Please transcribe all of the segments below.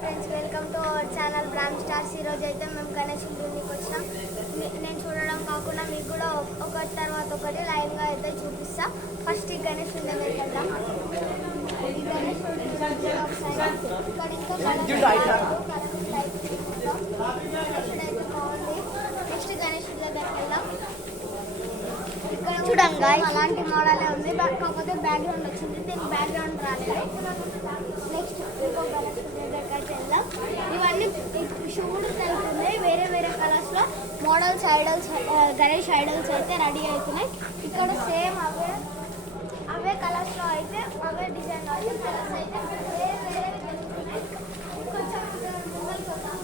Friends, welcome to our channel బ్రామ్ stars. ఈరోజు అయితే మేము గణేష్ ఇంటికి వచ్చినాం. నేను చూడడం కాకుండా మీకు కూడా ఒకటి తర్వాత ఒకటి లైన్గా అయితే చూపిస్తా. ఫస్ట్ ఈ గణేష్ దగ్గరికి వెళ్దాం. ఈ గణేష్ ఇక్కడ ఇంకా అయితే బాగుంది. నెక్స్ట్ గణేష్ దగ్గరికి వెళ్దాం. ఇక్కడ చూడండి అలాంటి మోడలే ఉంది, కాకపోతే బ్యాక్గ్రౌండ్ వచ్చింది, దీనికి బ్యాక్గ్రౌండ్ రాలేదు. నెక్స్ట్ ఇంకో గణేష్ దగ్గరికి వెళ్దాం. ఇవన్నీ శివుడు అవుతున్నాయి, వేరే వేరే కలర్స్లో మోడల్స్ ఐడల్స్ గణేష్ ఐడల్స్ అయితే రెడీ అవుతున్నాయి. ఇక్కడ సేమ్ అవే కలర్స్లో అయితే అవే డిజైన్ అయితే కలర్స్ అయితే వేరే వేరే వెళ్తున్నాయి. కొంచెం ముందరికి వద్దాం.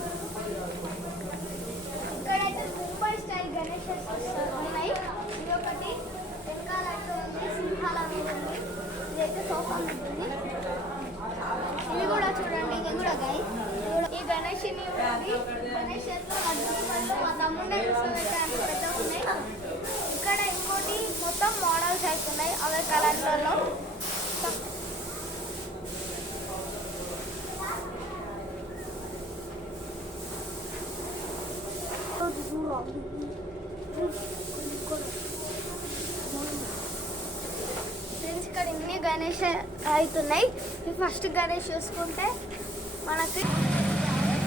ఇక్కడైతే ముంబై స్టైల్ గణేష్ ఉన్నాయి. ఇదొకటి వెనకాల ఉంది, సింహాల మీద ఉంది. ఇదైతే సోఫా ఉంటుంది. ఇది కూడా చూడండి, ఇది కూడా ఈ గణేష్ గణేష్ మా తమ్ముడే చూసుకోబెట్టే అంత పెద్దగా ఉన్నాయి. ఇక్కడ ఇంకోటి మొత్తం మోడల్స్ అవుతున్నాయి అవే కలర్లలో. ఫ్రెండ్స్, ఇక్కడ ఇన్ని గణేష్ అవుతున్నాయి. ఫస్ట్ గణేష్ చూసుకుంటే మనకి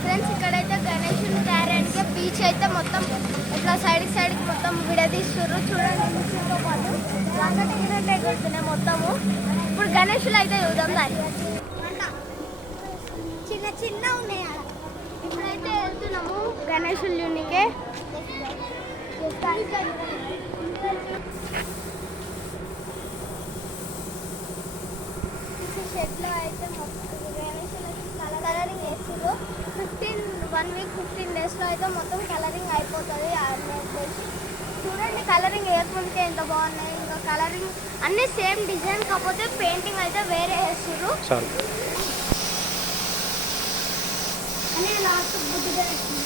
ఫ్రెండ్స్ ఇక్కడైతే గణేష్ క్యారెట్గా బీచ్ అయితే మొత్తం ఇట్లా సైడ్కి మొత్తం విడదీస్తున్నారు. చూడండి, మిషన్తో పాటు రంగటిగినట్టు ఎగురుతున్నాయి మొత్తము. ఇప్పుడు గణేషులు అయితే చూద్దాం. దాన్ని చిన్న చిన్న ఉన్నాయి. ఇప్పుడైతే వెళ్తున్నాము గణేషులు యూనికే. షెడ్లో అయితే కలరింగ్ వేస్తారు. 1 వీక్ 15 డేస్లో అయితే మొత్తం కలరింగ్ అయిపోతుంది. చూడండి, కలరింగ్ వేయకుంటే ఎంత బాగున్నాయి. ఇంకా కలరింగ్ అన్నీ సేమ్ డిజైన్, కాకపోతే పెయింటింగ్ అయితే వేరే వేస్తారు. అని లాస్ట్ బుద్ధిగా వేస్తుంది.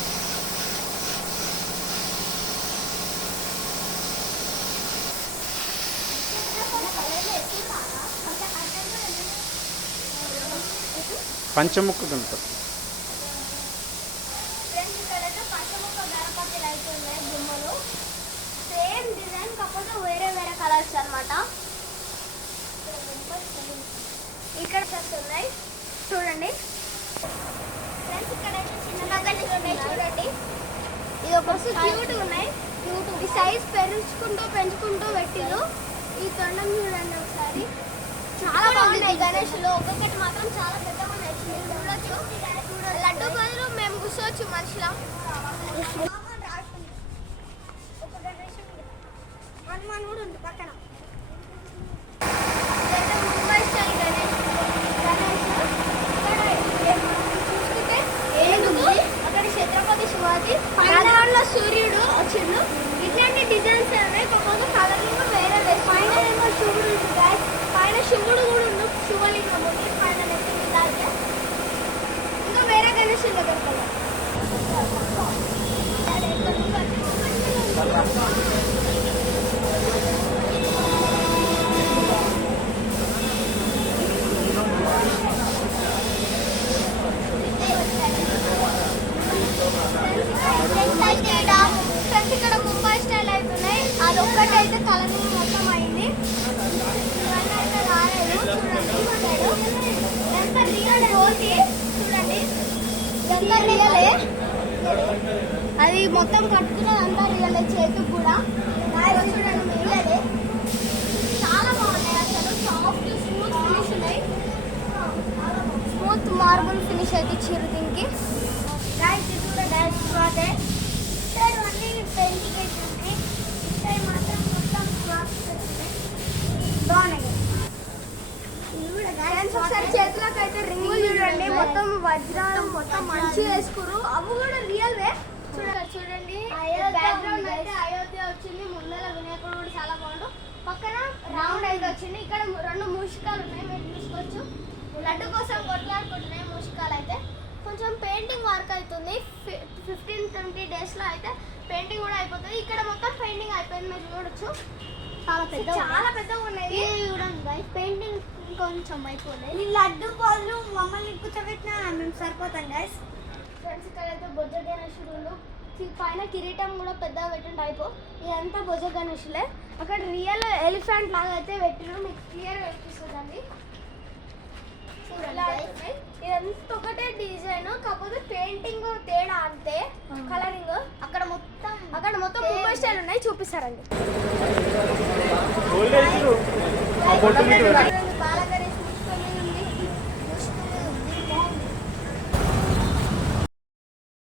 పంచముఖ గణపతి ఫ్రెండ్స్, ఇక్కడైతే పంచముఖ గణపతి అయితే ఉన్నాయి బొమ్మలు. సేమ్ డిజైన్, కాకపోతే వేరే వేరే కలర్స్ అనమాట. ఇక్కడ వస్తున్నాయి చూడండి. ఫ్రెండ్స్, ఇక్కడైతే చిన్న గణేష్ ఉన్నాయి చూడండి. ఇది ఒక క్యూట్ ఉన్నాయి. ఈ సైజ్ పెంచుకుంటూ పెట్టిరు. ఈ తొండం చూడండి ఒకసారి, చాలా బాగున్నాయి గణేష్లో. ఒక్కొక్కటి మాత్రం చాలా పెద్దగా ఉన్నాయి. చూడొచ్చు, లడ్డు బదులు మేము కూర్చోవచ్చు మనుషులం. ఒక గణేష్ హనుమాన్ కూడా ఉంది పక్కన. ముంబై స్టైల్ గణేష్ చూసుకుంటే ఏనుగు, అక్కడ ఛత్రపతి శివాజీ, బ్యాక్గ్రౌండ్లో సూర్యుడు వచ్చిండు. ఇట్లాంటి డిజైన్స్ ఉన్నాయి, కాకపోతే కలరింగ్ వేరే వేరే. పైన ఏమో శివుడు, పైన శివుడు కూడా ఉండు, శివలింగం ఉంది పైన నెత్తి మీద. అయితే ఇంకా వేరే గణేషుల దగ్గరికి ఫ్రెండ్స్, ఇక్కడ ముంబై స్టైల్ అవుతున్నాయి. అదొక్కటి అయితే కలరింగ్ మొత్తం అయింది. ఇవన్నీ అయితే రాలేదు. చూడండి, ఎంత రియల్ రోటీ చూడండి, ఎంత రియలే. అది మొత్తం కట్టుకున్నది అంతా రియలే, చేతికి కూడా చూడండి రియలే. చాలా బాగున్నాయి అసలు. సాఫ్ట్ స్మూత్ ఫినిష్ ఉన్నాయి. స్మూత్ మార్బుల్ ఫినిష్ అయితే ఇచ్చారు దీనికి. అదే అన్నీ పెయింటింగ్ అయితే ఉన్నాయి. ఇక్కడ మాత్రం మొత్తం బాగున్నాయి. ఒకసారి చేతులకు అయితే రింగులు చూడండి, మొత్తం వజ్రాలు మొత్తం మంచిగా వేసుకురు. అవి కూడా రియల్ వే. చూడండి, బ్యాక్గ్రౌండ్ అయితే అయోధ్య వచ్చింది. ముందర వినాయకుడు కూడా చాలా బాగుండు. పక్కన రౌండ్ అయితే వచ్చింది. ఇక్కడ 2 మూషికాలు ఉన్నాయి, మీరు చూసుకోవచ్చు. లడ్డు కోసం కొట్లాడుకుంటున్నాయి మూషికాలు. అయితే కొంచెం పెయింటింగ్ వర్క్ అవుతుంది. 15-20 డేస్లో అయితే పెయింటింగ్ కూడా అయిపోతుంది. ఇక్కడ మొత్తం పెయింటింగ్ అయిపోయింది, మీరు చూడొచ్చు. చాలా పెద్దగా ఉన్నాయి. చూడండి, పెయింటింగ్ ఇంకొంచెం అయిపోలేదు. ఈ లడ్డు పాలు మమ్మల్ని కూర్చోబెట్టినా మేము సరిపోతాం గైస్. ఫ్రెండ్స్ ఇక్కడైతే బొజ్జ గణేశుడు పైన కిరీటం కూడా పెద్దగా పెట్టిన టైపు. ఇదంతా బొజ్జ గణేశులే. అక్కడ రియల్ ఎలిఫెంట్ లాగా అయితే పెట్టిన మీకు క్లియర్గా చూపిస్తుందండి. ఇదంతా ఒకటే డిజైన్, కాకపోతే పెయింటింగ్ తేడా అంతే, కలరింగ్. అక్కడ మొత్తం ముంబై స్టైల్ ఉన్నాయి, చూపిస్తారండి.